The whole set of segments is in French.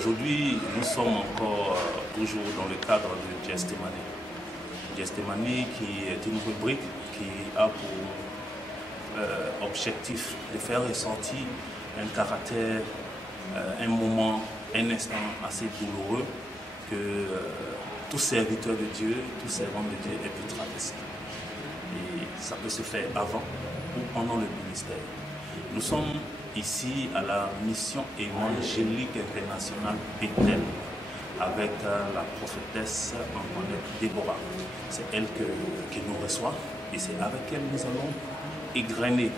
Aujourd'hui, nous sommes encore toujours dans le cadre de Gestemani. Gestemani qui est une rubrique qui a pour objectif de faire ressentir un caractère, un moment, un instant assez douloureux que tout serviteur de Dieu, tout servant de Dieu ait pu traverser. Et ça peut se faire avant ou pendant le ministère. Nous sommes ici à la mission évangélique internationale Bethel avec la prophétesse Antoinette Déborah. C'est elle qui nous reçoit et c'est avec elle que nous allons égrener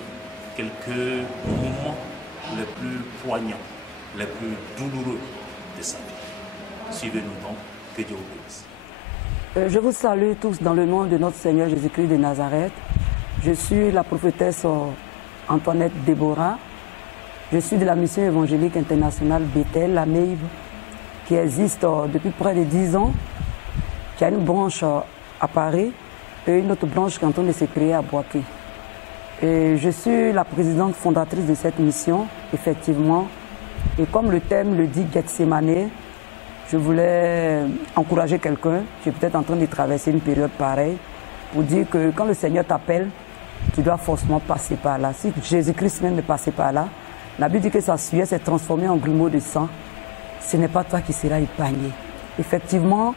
quelques moments les plus poignants, les plus douloureux de sa vie. Suivez-nous donc, que Dieu vous bénisse. Je vous salue tous dans le nom de notre Seigneur Jésus-Christ de Nazareth. Je suis la prophétesse Antoinette Déborah. Je suis de la mission évangélique internationale Bethel, la MEIB, qui existe depuis près de 10 ans, qui a une branche à Paris et une autre branche qui est en train de se créer à Boaké. Et je suis la présidente fondatrice de cette mission, effectivement. Et comme le thème le dit, Getsemane, je voulais encourager quelqu'un qui est peut-être en train de traverser une période pareille, pour dire que quand le Seigneur t'appelle, tu dois forcément passer par là. Si Jésus-Christ même est passé par là, la Bible dit que sa sueur s'est transformée en grumeaux de sang. Ce n'est pas toi qui seras épargné. Effectivement,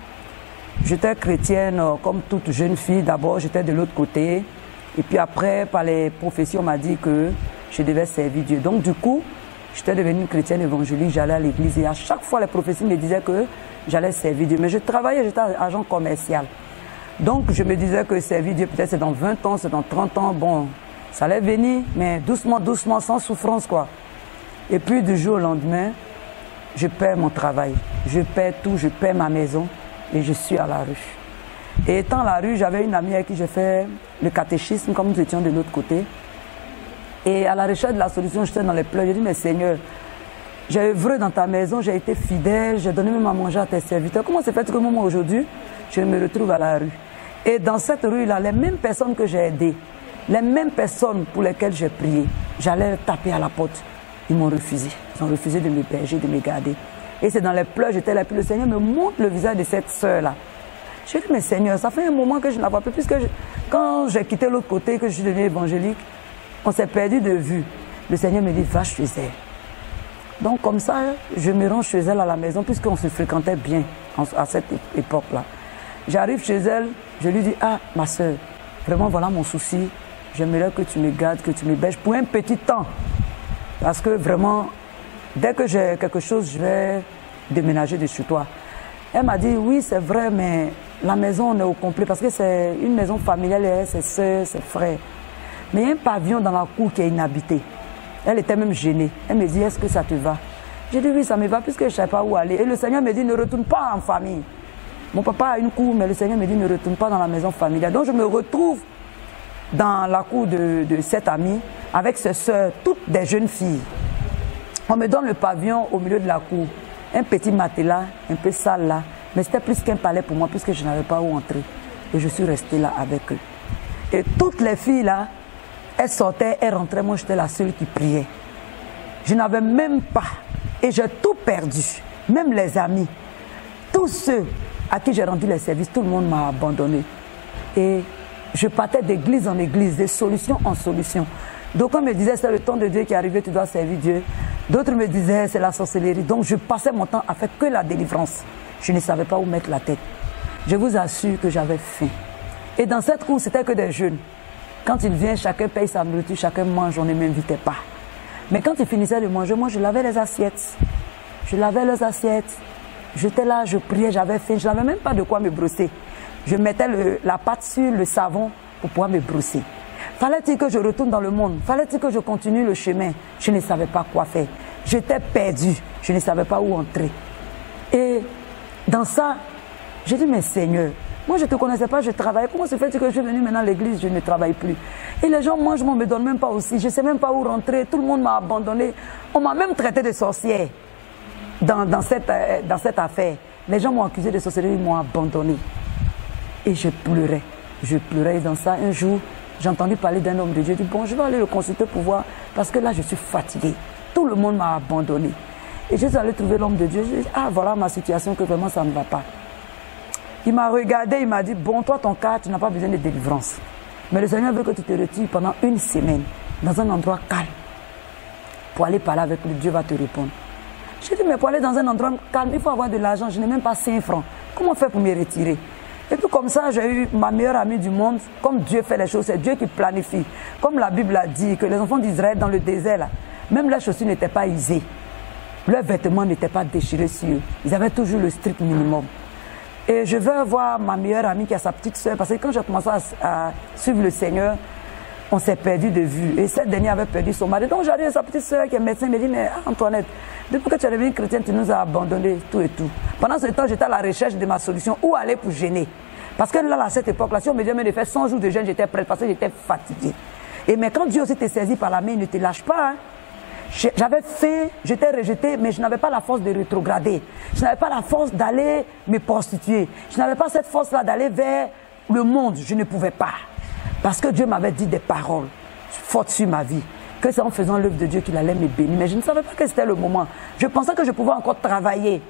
j'étais chrétienne comme toute jeune fille. D'abord, j'étais de l'autre côté. Et puis après, par les prophéties, on m'a dit que je devais servir Dieu. Donc du coup, j'étais devenue chrétienne évangélique, j'allais à l'église. Et à chaque fois, les prophéties me disaient que j'allais servir Dieu. Mais je travaillais, j'étais agent commercial. Donc je me disais que servir Dieu, peut-être c'est dans 20 ans, c'est dans 30 ans. Bon, ça allait venir, mais doucement, doucement, sans souffrance, quoi. Et puis du jour au lendemain, je perds mon travail. Je perds tout, je perds ma maison et je suis à la rue. Et étant à la rue, j'avais une amie avec qui j'ai fait le catéchisme, comme nous étions de l'autre côté. Et à la recherche de la solution, j'étais dans les pleurs. J'ai dit, mais Seigneur, j'ai œuvré dans ta maison, j'ai été fidèle, j'ai donné même à manger à tes serviteurs. Comment se fait que moi, aujourd'hui, je me retrouve à la rue? Et dans cette rue-là, les mêmes personnes que j'ai aidées, les mêmes personnes pour lesquelles j'ai prié, j'allais taper à la porte. Ils m'ont refusé. Ils ont refusé de m'héberger, de me garder. Et c'est dans les pleurs, j'étais là. Puis le Seigneur me montre le visage de cette sœur-là. J'ai dit, mais Seigneur, ça fait un moment que je ne la vois plus. Puisque quand j'ai quitté l'autre côté, que je suis devenue évangélique, on s'est perdu de vue. Le Seigneur me dit, va chez elle. Donc comme ça, je me rends chez elle à la maison, puisqu'on se fréquentait bien à cette époque-là. J'arrive chez elle, je lui dis, ah, ma soeur, vraiment voilà mon souci. J'aimerais que tu me gardes, que tu m'héberges pour un petit temps. Parce que vraiment, dès que j'ai quelque chose, je vais déménager de chez toi. Elle m'a dit, oui, c'est vrai, mais la maison, on est au complet. Parce que c'est une maison familiale, et ses soeurs, ses frères. Mais il y a un pavillon dans la cour qui est inhabité. Elle était même gênée. Elle me dit, est-ce que ça te va? J'ai dit, oui, ça me va, puisque je ne sais pas où aller. Et le Seigneur me dit, ne retourne pas en famille. Mon papa a une cour, mais le Seigneur me dit, ne retourne pas dans la maison familiale. Donc je me retrouve dans la cour de cette amie, avec ses soeurs, toutes des jeunes filles. On me donne le pavillon au milieu de la cour. Un petit matelas, un peu sale là. Mais c'était plus qu'un palais pour moi, puisque je n'avais pas où entrer. Et je suis restée là avec eux. Et toutes les filles là, elles sortaient, elles rentraient. Moi, j'étais la seule qui priait. Je n'avais même pas. Et j'ai tout perdu. Même les amis. Tous ceux à qui j'ai rendu les services, tout le monde m'a abandonné. Et je partais d'église en église, de solution en solution. Donc on me disait, c'est le temps de Dieu qui est arrivé, tu dois servir Dieu. D'autres me disaient, c'est la sorcellerie. Donc je passais mon temps à faire que la délivrance. Je ne savais pas où mettre la tête. Je vous assure que j'avais faim. Et dans cette cour, c'était que des jeunes. Quand ils viennent, chacun paye sa nourriture, chacun mange, on ne m'invitait pas. Mais quand ils finissaient de manger, moi je lavais les assiettes. Je lavais les assiettes. J'étais là, je priais, j'avais faim. Je n'avais même pas de quoi me brosser. Je mettais la pâte sur le savon pour pouvoir me brosser. Fallait-il que je retourne dans le monde? Fallait-il que je continue le chemin? Je ne savais pas quoi faire. J'étais perdue. Je ne savais pas où entrer. Et dans ça, j'ai dit, mais Seigneur, moi je ne te connaissais pas, je travaillais. Comment se fait-il que je suis venue maintenant à l'église, je ne travaille plus? Et les gens mangent, on ne me donne même pas aussi. Je ne sais même pas où rentrer. Tout le monde m'a abandonné. On m'a même traité de sorcière dans cette affaire. Les gens m'ont accusé de sorcellerie, ils m'ont abandonné. Et je pleurais. Je pleurais. Et dans ça, un jour, j'ai entendu parler d'un homme de Dieu. J'ai dit, bon, je vais aller le consulter pour voir, parce que là, je suis fatiguée. Tout le monde m'a abandonné. Et je suis allé trouver l'homme de Dieu. Je dis, ah, voilà ma situation, que vraiment ça ne va pas. Il m'a regardé, il m'a dit, bon, toi, ton cas, tu n'as pas besoin de délivrance. Mais le Seigneur veut que tu te retires pendant 1 semaine, dans un endroit calme, pour aller parler avec lui. Dieu va te répondre. J'ai dit, mais pour aller dans un endroit calme, il faut avoir de l'argent. Je n'ai même pas 5 francs. Comment faire pour me retirer? Et puis comme ça, j'ai eu ma meilleure amie du monde. Comme Dieu fait les choses, c'est Dieu qui planifie. Comme la Bible a dit, que les enfants d'Israël dans le désert, là, même leurs chaussures n'étaient pas usées. Leurs vêtements n'étaient pas déchirés sur eux. Ils avaient toujours le strict minimum. Et je veux voir ma meilleure amie qui a sa petite soeur, parce que quand j'ai commencé à suivre le Seigneur, on s'est perdu de vue. Et cette dernière avait perdu son mari. Donc j'ai dit à sa petite soeur qui est médecin, me dit, mais Antoinette, depuis que tu es devenue chrétienne, tu nous as abandonnés, tout et tout. Pendant ce temps, j'étais à la recherche de ma solution, où aller pour gêner. Parce que là, à cette époque-là, si on me disait de faire 100 jours de jeûne, j'étais prête, parce que j'étais fatiguée. Et mais quand Dieu aussi te saisit par la main, il ne te lâche pas. Hein. J'avais faim, j'étais rejetée, mais je n'avais pas la force de rétrograder. Je n'avais pas la force d'aller me prostituer. Je n'avais pas cette force-là d'aller vers le monde. Je ne pouvais pas. Parce que Dieu m'avait dit des paroles fortes sur ma vie. Que c'est en faisant l'œuvre de Dieu qu'il allait me bénir. Mais je ne savais pas que c'était le moment. Je pensais que je pouvais encore travailler.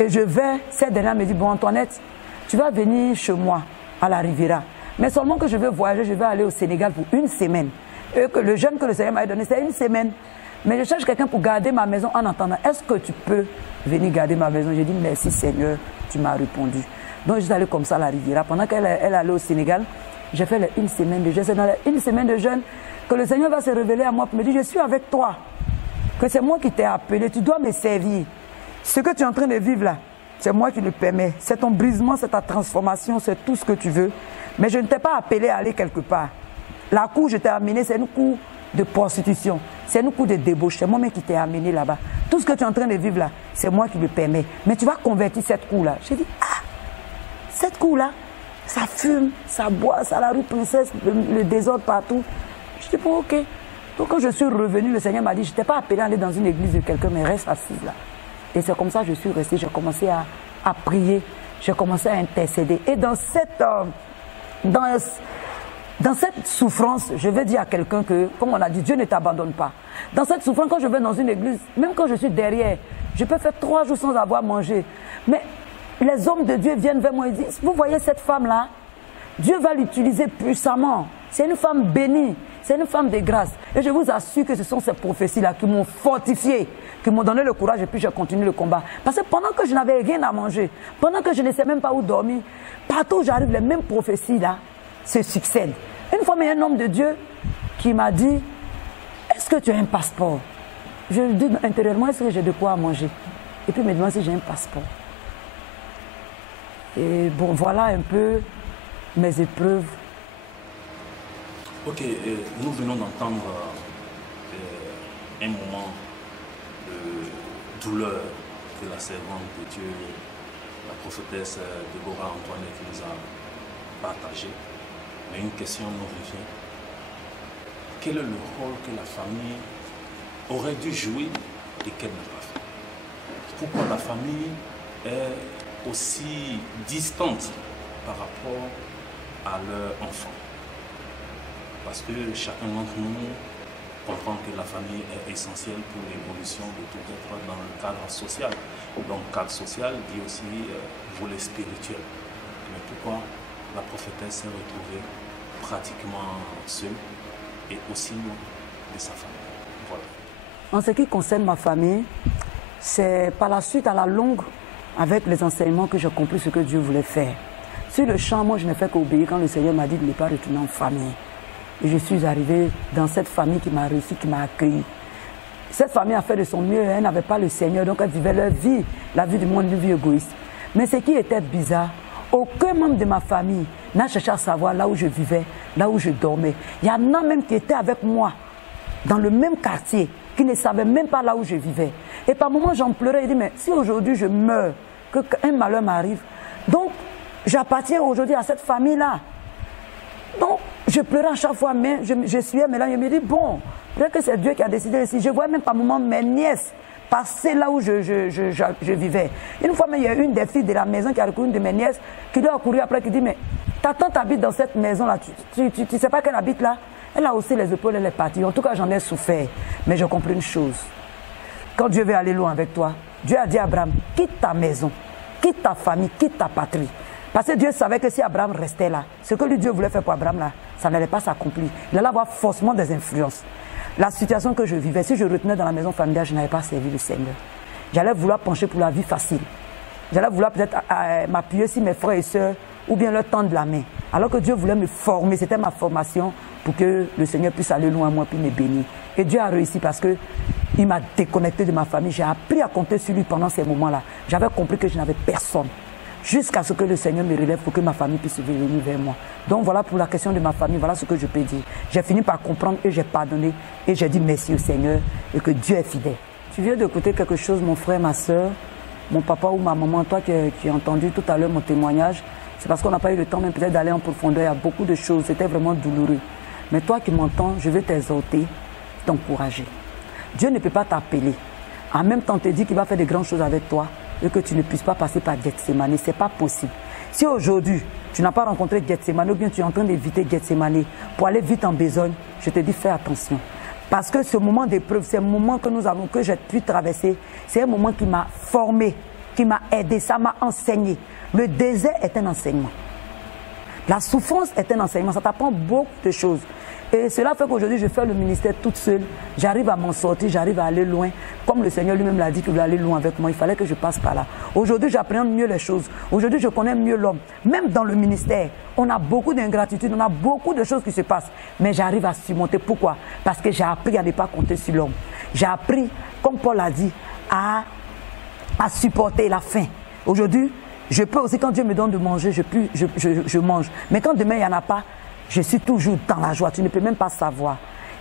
Et je vais, cette dernière me dit, bon Antoinette, tu vas venir chez moi, à la Riviera. Mais seulement que je veux voyager, je vais aller au Sénégal pour 1 semaine. Et que le jeûne que le Seigneur m'a donné, c'est 1 semaine. Mais je cherche quelqu'un pour garder ma maison en attendant. Est-ce que tu peux venir garder ma maison? J'ai dit, merci Seigneur, tu m'as répondu. Donc je suis allé comme ça à la Riviera. Pendant qu'elle allait au Sénégal, j'ai fait les 1 semaine de jeûne. C'est dans les 1 semaine de jeûne que le Seigneur va se révéler à moi pour me dire, je suis avec toi. Que c'est moi qui t'ai appelé, tu dois me servir. Ce que tu es en train de vivre là, c'est moi qui le permets. C'est ton brisement, c'est ta transformation, c'est tout ce que tu veux. Mais je ne t'ai pas appelé à aller quelque part. La cour, je t'ai amené, c'est une cour de prostitution. C'est une cour de débauche. C'est moi-même qui t'ai amené là-bas. Tout ce que tu es en train de vivre là, c'est moi qui le permets. Mais tu vas convertir cette cour-là. J'ai dit, ah, cette cour-là, ça fume, ça boit, ça a la rue Princesse, le désordre partout. Je dis, bon, ok. Donc quand je suis revenu, le Seigneur m'a dit, je ne t'ai pas appelé à aller dans une église de quelqu'un, mais reste assise là. Et c'est comme ça que je suis restée. J'ai commencé à prier. J'ai commencé à intercéder. Et dans cette souffrance, je vais dire à quelqu'un que, comme on a dit, Dieu ne t'abandonne pas. Dans cette souffrance, quand je vais dans une église, même quand je suis derrière, je peux faire 3 jours sans avoir mangé. Mais les hommes de Dieu viennent vers moi et disent, vous voyez cette femme-là, Dieu va l'utiliser puissamment. C'est une femme bénie, c'est une femme de grâce. Et je vous assure que ce sont ces prophéties-là qui m'ont fortifié, qui m'ont donné le courage et puis j'ai continué le combat. Parce que pendant que je n'avais rien à manger, pendant que je ne sais même pas où dormir, partout où j'arrive, les mêmes prophéties-là se succèdent. Une fois, il y a un homme de Dieu qui m'a dit, est-ce que tu as un passeport? Je lui dis intérieurement, est-ce que j'ai de quoi manger? Et puis il me demande si j'ai un passeport. Et bon, voilà un peu mes épreuves. Ok, nous venons d'entendre un moment de douleur que la servante de Dieu, la prophétesse Déborah Antoinette nous a partagé. Mais une question nous revient. Quel est le rôle que la famille aurait dû jouer et qu'elle n'a pas fait? Pourquoi la famille est aussi distante par rapport à leur enfant? Parce que chacun d'entre nous comprend que la famille est essentielle pour l'évolution de tout être dans le cadre social. Donc, cadre social dit aussi volet spirituel. Mais pourquoi la prophétesse s'est retrouvée pratiquement seule et aussi loin de sa famille? Voilà. En ce qui concerne ma famille, c'est par la suite, à la longue, avec les enseignements que j'ai compris ce que Dieu voulait faire. Sur le champ, moi, je ne fais qu'obéir quand le Seigneur m'a dit de ne pas retourner en famille. Et je suis arrivée dans cette famille qui m'a reçu, qui m'a accueilli. Cette famille a fait de son mieux, elle n'avait pas le Seigneur, donc elle vivait leur vie, la vie du monde, une vie égoïste. Mais ce qui était bizarre, aucun membre de ma famille n'a cherché à savoir là où je vivais, là où je dormais. Il y en a même qui étaient avec moi, dans le même quartier, qui ne savaient même pas là où je vivais. Et par moments, j'en pleurais et dis, mais si aujourd'hui je meurs, qu'un malheur m'arrive, donc j'appartiens aujourd'hui à cette famille-là. Donc, je pleurais à chaque fois, mais je suis mais là, je me dis, bon, peut-être que c'est Dieu qui a décidé ici. Je voyais même par moments mes nièces passer là où je vivais. Une fois, mais il y a une des filles de la maison qui a recouru, une de mes nièces, qui doit courir après, qui dit, mais ta tante habite dans cette maison-là, tu ne sais pas qu'elle habite là? Elle a aussi les épaules, elle est partie. En tout cas, j'en ai souffert. Mais je comprends une chose. quand Dieu veut aller loin avec toi, Dieu a dit à Abraham, quitte ta maison, quitte ta famille, quitte ta patrie. Parce que Dieu savait que si Abraham restait là, ce que lui Dieu voulait faire pour Abraham là, ça n'allait pas s'accomplir. Il allait avoir forcément des influences. La situation que je vivais, si je retenais dans la maison familiale, je n'avais pas servi le Seigneur. J'allais vouloir pencher pour la vie facile. J'allais vouloir peut-être m'appuyer sur mes frères et sœurs ou bien leur tendre la main. Alors que Dieu voulait me former, c'était ma formation pour que le Seigneur puisse aller loin moi puis me bénir. Et Dieu a réussi parce qu'il m'a déconnecté de ma famille. J'ai appris à compter sur lui pendant ces moments-là. J'avais compris que je n'avais personne. Jusqu'à ce que le Seigneur me relève pour que ma famille puisse venir vers moi. Donc voilà pour la question de ma famille, voilà ce que je peux dire. J'ai fini par comprendre et j'ai pardonné et j'ai dit merci au Seigneur et que Dieu est fidèle. Tu viens d'écouter quelque chose, mon frère, ma soeur, mon papa ou ma maman, toi qui as entendu tout à l'heure mon témoignage, c'est parce qu'on n'a pas eu le temps même peut-être d'aller en profondeur, il y a beaucoup de choses, c'était vraiment douloureux. Mais toi qui m'entends, je veux t'exhorter, t'encourager. Dieu ne peut pas t'appeler, en même temps te dire qu'il va faire de grandes choses avec toi, et que tu ne puisses pas passer par Gethsémané, ce n'est pas possible. Si aujourd'hui, tu n'as pas rencontré Gethsémané ou bien tu es en train d'éviter Gethsémané pour aller vite en besogne, je te dis fais attention. Parce que ce moment d'épreuve, c'est un moment que j'ai pu traverser, c'est un moment qui m'a formé, qui m'a aidé, ça m'a enseigné. Le désert est un enseignement. La souffrance est un enseignement, ça t'apprend beaucoup de choses. Et cela fait qu'aujourd'hui, je fais le ministère toute seule. J'arrive à m'en sortir, j'arrive à aller loin. Comme le Seigneur lui-même l'a dit qu'il voulait aller loin avec moi, il fallait que je passe par là. Aujourd'hui, j'apprends mieux les choses. Aujourd'hui, je connais mieux l'homme. Même dans le ministère, on a beaucoup d'ingratitude, on a beaucoup de choses qui se passent. Mais j'arrive à surmonter. Pourquoi? Parce que j'ai appris à ne pas compter sur l'homme. J'ai appris, comme Paul a dit, à supporter la faim. Aujourd'hui, je peux aussi, quand Dieu me donne de manger, je mange. Mais quand demain, il n'y en a pas, je suis toujours dans la joie. Tu ne peux même pas savoir.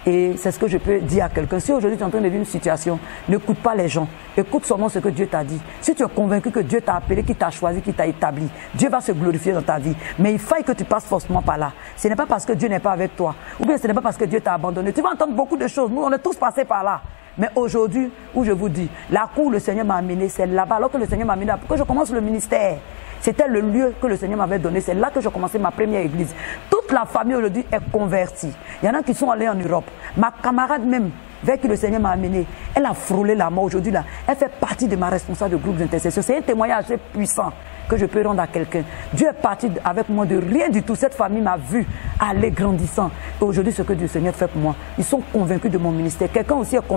Et c'est ce que je peux dire à quelqu'un. Si aujourd'hui tu es en train de vivre une situation, n'écoute pas les gens. Écoute seulement ce que Dieu t'a dit. Si tu es convaincu que Dieu t'a appelé, qu'il t'a choisi, qu'il t'a établi, Dieu va se glorifier dans ta vie. Mais il faille que tu passes forcément par là. Ce n'est pas parce que Dieu n'est pas avec toi. Ou bien ce n'est pas parce que Dieu t'a abandonné. Tu vas entendre beaucoup de choses. Nous, on est tous passés par là. Mais aujourd'hui, où je vous dis, la cour où le Seigneur m'a amené, c'est là-bas. Alors que le Seigneur m'a amené, pour que je commence le ministère. C'était le lieu que le Seigneur m'avait donné. C'est là que j'ai commencé ma première église. Toute la famille aujourd'hui est convertie. Il y en a qui sont allés en Europe. Ma camarade même, vers qui le Seigneur m'a amené, elle a frôlé la mort aujourd'hui. Là, elle fait partie de ma responsable de groupe d'intercession. C'est un témoignage assez puissant que je peux rendre à quelqu'un. Dieu est parti avec moi de rien du tout. Cette famille m'a vu aller grandissant. Et aujourd'hui, ce que Dieu Seigneur fait pour moi, ils sont convaincus de mon ministère. Quelqu'un aussi est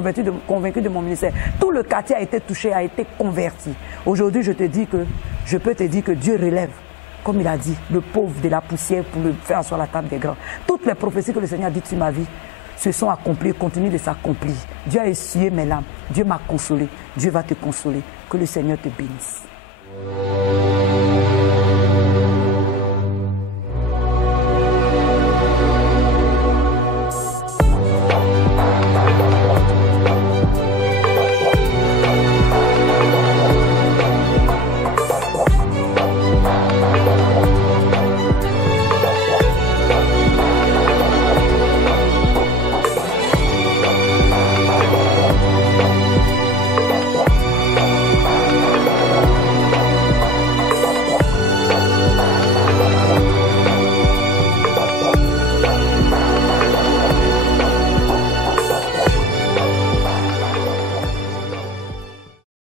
convaincu de mon ministère. Tout le quartier a été touché, a été converti. Aujourd'hui, je peux te dire que Dieu relève, comme il a dit, le pauvre de la poussière pour le faire asseoir la table des grands. Toutes les prophéties que le Seigneur a dites sur ma vie se sont accomplies, continuent de s'accomplir. Dieu a essuyé mes larmes. Dieu m'a consolé. Dieu va te consoler. Que le Seigneur te bénisse.